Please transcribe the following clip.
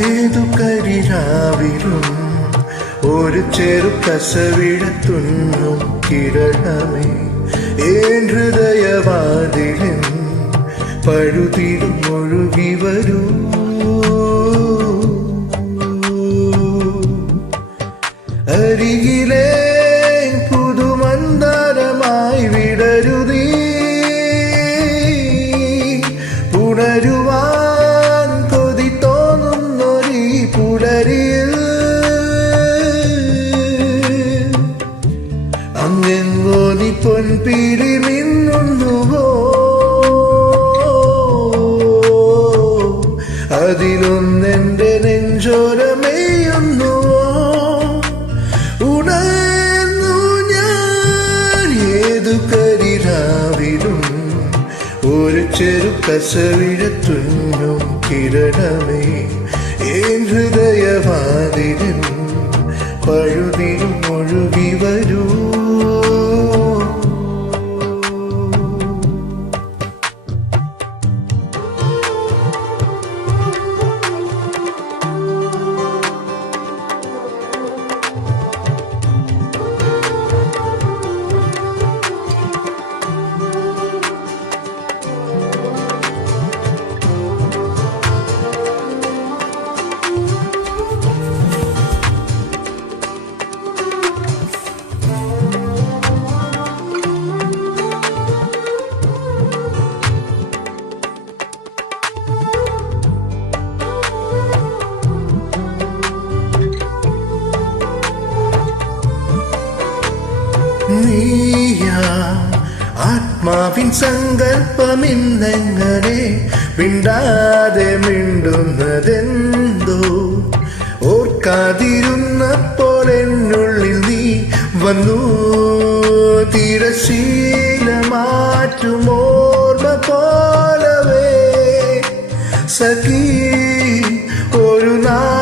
ഏതു കരിരാവിലും ഒരു ചെറു കസവിടത്തുന്നും കിരണമേ ഏൻ ഹൃദയവാതിലിൻ പഴുതിലും ഒഴുകി വരൂ. അരികിലെ പുതുമന്ദരമായി വിടരുതീ പുണരുവാൻ കൊതി തോന്നുന്നൊരീ പുലരിയിൽ അങ്ങെങ്ങോ നീ പൊൻപീലി മിന്നുന്നുവോ അതിലൊന്നെന്റെ നെഞ്ചോരമേയുന്നുവോ. ഉണർന്നു ഞാൻ ഏതു കരിരാവിലും ഒരു ചെറു കസവിടത്തുന്നും കിരണമേ ഏൻ ഹൃദയവാതിലും പഴുതിലും ഒഴുകി വരൂ. നീയാ ആത്മാവിൻ സങ്കല്പമിന്നെങ്ങനെ മിണ്ടാതെ മിണ്ടുന്നതെന്തോ ഓർക്കാതിരുന്നപ്പോൾ എന്നുള്ളിൽ നീ വന്നു. തിരശീല മാറ്റുമോർമ്മ പോലവേ സഖി ഒരു നാൾ